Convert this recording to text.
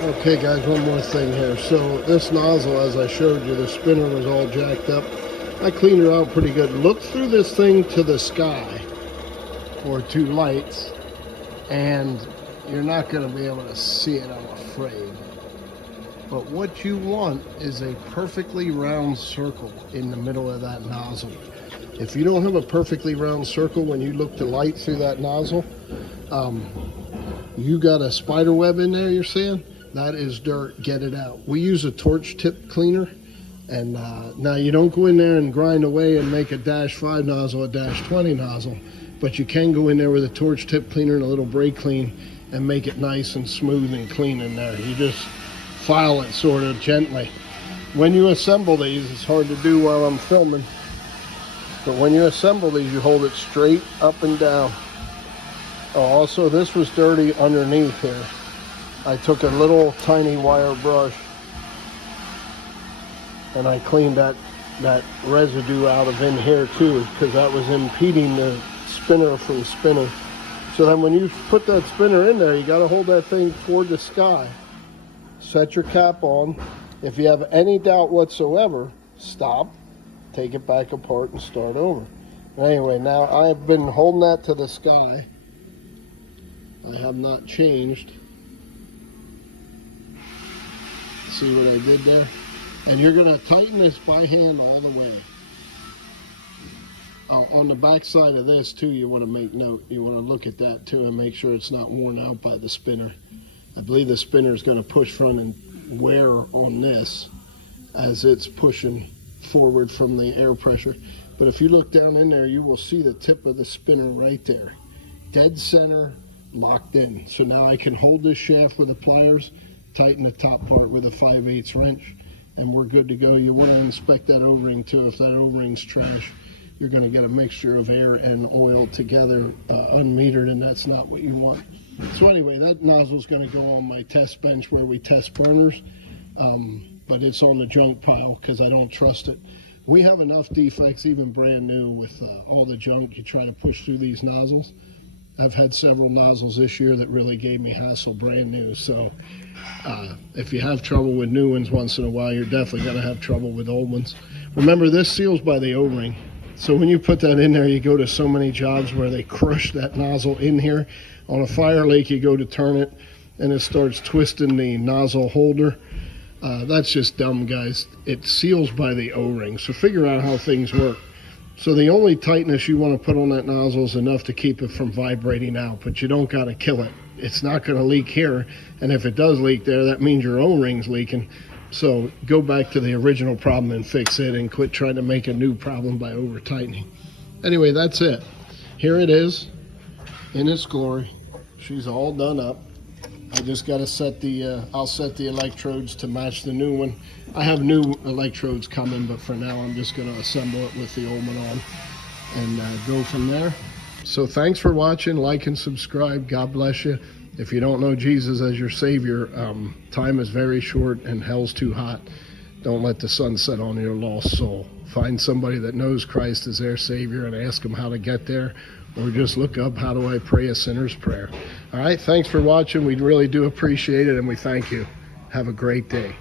Okay guys, one more thing here. So this nozzle, as I showed you, the spinner was all jacked up. I cleaned her out pretty good. Look through this thing to the sky for two lights, and you're not going to be able to see it, I'm afraid. But what you want is a perfectly round circle in the middle of that nozzle. If you don't have a perfectly round circle when you look to light through that nozzle, you got a spider web in there, you're seeing? That is dirt. Get it out. We use a torch tip cleaner, and now you don't go in there and grind away and make a -5 nozzle, a -20 nozzle, but you can go in there with a torch tip cleaner and a little brake clean and make it nice and smooth and clean in there. You just file it sort of gently. When you assemble these, it's hard to do while I'm filming, but when you assemble these, you hold it straight up and down. Oh, also this was dirty underneath here. I took a little tiny wire brush and I cleaned that residue out of in here too, because that was impeding the spinner from spinning. So then when you put that spinner in there, you got to hold that thing toward the sky. Set your cap on. If you have any doubt whatsoever, stop, take it back apart and start over. Anyway, now I've been holding that to the sky. I have not changed. See what I did there? And you're going to tighten this by hand all the way. On the back side of this too, you want to make note. You want to look at that too and make sure it's not worn out by the spinner. I believe the spinner is going to push front and wear on this as it's pushing forward from the air pressure. But if you look down in there, you will see the tip of the spinner right there. Dead center, locked in. So now I can hold this shaft with the pliers, tighten the top part with a 5/8 wrench, and we're good to go. You want to inspect that O-ring too. If that O-ring's trash, you're going to get a mixture of air and oil together unmetered, and that's not what you want. So anyway, that nozzle's going to go on my test bench where we test burners, but it's on the junk pile because I don't trust it. We have enough defects, even brand new, with all the junk you try to push through these nozzles. I've had several nozzles this year that really gave me hassle brand new. So if you have trouble with new ones once in a while, you're definitely going to have trouble with old ones. Remember, this seals by the O-ring. So when you put that in there, you go to so many jobs where they crush that nozzle in here. On a fire lake, you go to turn it, and it starts twisting the nozzle holder. That's just dumb, guys. It seals by the O-ring. So figure out how things work. So the only tightness you want to put on that nozzle is enough to keep it from vibrating out, but you don't got to kill it. It's not going to leak here, and if it does leak there, that means your O-ring's leaking. So go back to the original problem and fix it, and quit trying to make a new problem by over tightening. Anyway, that's it. Here it is in its glory. She's all done up. I just got to set the, I'll set the electrodes to match the new one. I have new electrodes coming, but for now I'm just going to assemble it with the old one on and go from there. So thanks for watching. Like and subscribe. God bless you. If you don't know Jesus as your Savior, time is very short and hell's too hot. Don't let the sun set on your lost soul. Find somebody that knows Christ as their Savior and ask them how to get there, or just look up, how do I pray a sinner's prayer? All right, thanks for watching. We really do appreciate it, and we thank you. Have a great day.